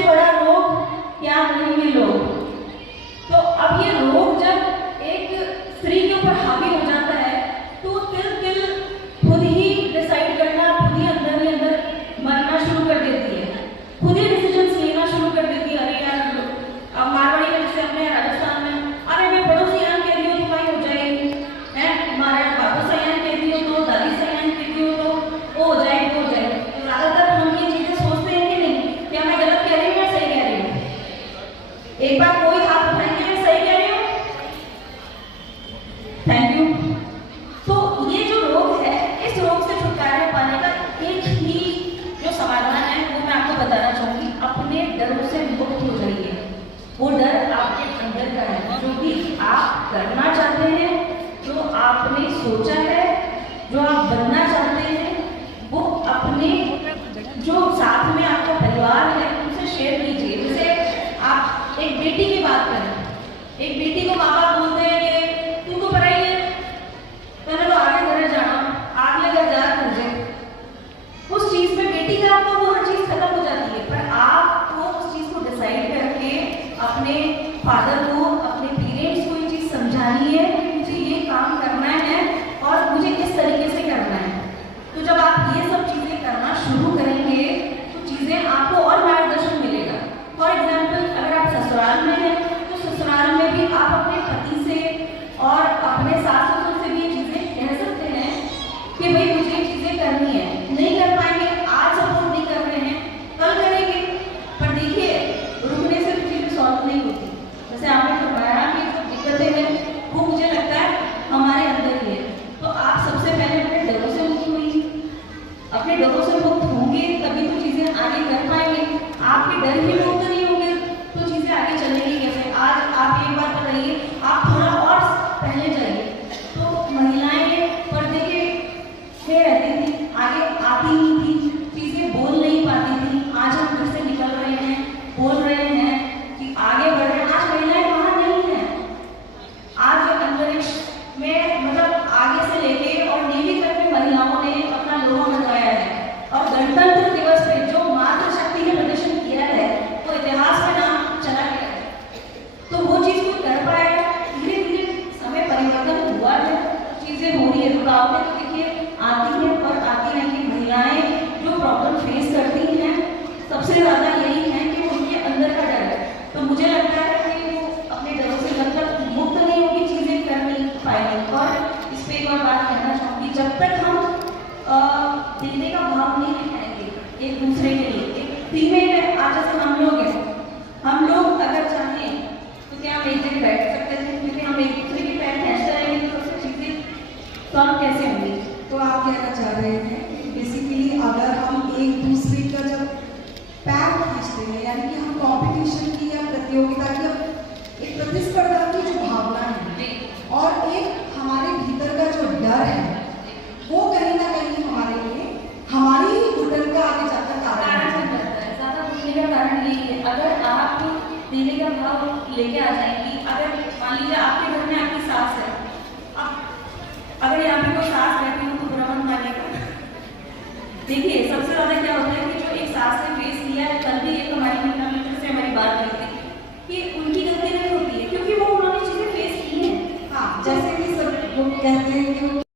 सबसे बड़ा रोग क्या कहेंगे लोग। तो अब ये रोग जब एक स्त्री के ऊपर हावी हो जाता है तो तिल खुद ही डिसाइड करना, खुद ही अंदर मरना शुरू कर देती है, खुद ही डिसीजन लेना शुरू कर देती है। अरे यार, अब मारवाड़ी में जैसे अपने राजस्थान में, अरे मैं पड़ोसी यहाँ कह रही हूँ तो वही हो जाएगी है, हमारे बाबू से यहाँ कहती हूँ तो, दादी से यहाँ कहती हूँ तो वो हो जाए वो हो जाए। तो ज्यादातर हम ये चीजें सोचते हैं कि नहीं, क्या मैं गलत कह रही हूँ या सही कह रही हूँ। एक बार कोई हाथ उठाएंगे, मैं सही कह रही हूँ। Thank you. तो ये जो रोग है, इस रोग से छुटकारा पाने का एक ही जो समाधान है वो मैं आपको बताना चाहूंगी। अपने डरों से मुक्त हो जाइए। वो डर आपके अंदर का है, जो भी आप करना चाहते हैं, जो आपने सोचा है, जो आप बनना चाहते हैं, वो अपने जो साथ में आपका परिवार है उनसे शेयर कीजिए। जैसे आप एक बेटी की बात करें, एक बेटी को माँ बाप बोलते हैं कि तुमको पढ़ाई है, मैंने तो आगे घर जाना, आग लेकर जा कर जाए। उस चीज में बेटी का आपको वो हर चीज खत्म हो जाती है, पर आपको उस चीज को डिसाइड करके अपने फादर को, अपने पेरेंट्स को ये चीज समझानी है कि मुझे ये काम करना है और मुझे किस तरीके से करना है। तो जब आप ये सब चीजें करना शुरू करेंगे तो चीजें आपको और मार्गदर्शन मिलेगा। फॉर एग्जाम्पल, अगर आप ससुराल में हैं तो ससुराल में भी आप अपने पति से और अपने सास ससुर से भी ये चीजें कह सकते हैं कि भाई मुझे ये चीजें करनी है। नहीं कर पाएंगे, आज सपोर्ट नहीं कर रहे हैं, कल करेंगे, पर देखिए रुकने से तो चीजें सॉल्व नहीं होती। जैसे आपने फरमाया कि जो दिक्कतें हैं वो मुझे लगता है हमारे अंदर ही है। तो आप सबसे पहले अपने डरों से मुक्त होइए। अपने डरों से मुक्त होंगे तभी तो चीजें आगे कर पाएंगे। आपके डर ही मुक्त नहीं होंगे तो चीजें आगे चलेंगी कैसे। आज आप एक बात बताइए, आप थोड़ा और पहले जाइए तो महिलाएं पर्दे के रहती थी, आगे आती नहीं थी, चीजें बोल नहीं पाती थी। आज हम घर से निकल रहे हैं, बोल रहे हैं कि आगे बढ़ रहे हैं। आज महिलाएं वहां नहीं है। आज अंतरिक्ष में मतलब आगे से लेके और नेवी तक में महिलाओं ने अपना लोहा मनवाया है। और गणतंत्र दिवस पे जो मातृशक्ति ने प्रदर्शन किया है वो इतिहास में नाम चला गया है। तो वो चीज को कर पाया। धीरे धीरे समय परिवर्तन हुआ है, चीजें हो रही है। रुकावटें तो देखिए आती है और आती रहेंगी। महिलाएं जो प्रॉब्लम फेस करती हैं सबसे ज्यादा यही है कि उनके अंदर का डर है। तो मुझे लगता है कि वो अपने डरों से जब तक मुक्त नहीं होगी चीजें कर नहीं पाएंगे। और इस पे एक और बात कहना चाहूंगी, जब तक हम देने का भाव नहीं दिखाएंगे एक दूसरे के लिए। एक फीमेल है, आज जैसे हम लोग हैं, हम लोग अगर चाहें तो क्या हम एक जगह बैठ सकते थे, क्योंकि हम एक दूसरे के पैर खींचते रहेंगे तो सब चीजें सॉल्व कैसे होंगी। तो आप कहना चाह रहे हैं कि बेसिकली अगर हम एक दूसरे का जब पैर खींचते हैं, यानी कि हम कंपटीशन की या प्रतियोगिता की एक प्रतिस्पर्धा की जो भावना है और एक हमारे भीतर का जो डर है वो कहीं ना कहीं हमारे लिए हमारी ही घुटन का आगे जाकर कारण बन जाता है। ज्यादा घुटने का कारण यही है। अगर आप देने का भाव लेके आ जाएंगी, अगर मान लीजिए आपके घर में आपकी सास है, अगर यहाँ पे कोई सास रहती है तो बुरा मत मानेगा। देखिए सबसे ज्यादा क्या होता है कि जो एक सास ने फेस किया है, कल भी एक हमारी महिला मित्र से हमारी बात हुई थी कि उनकी गलती नहीं होती है क्योंकि वो उन्होंने चीजें फेस की हैं। हाँ, जैसे कि सब लोग कहते हैं कि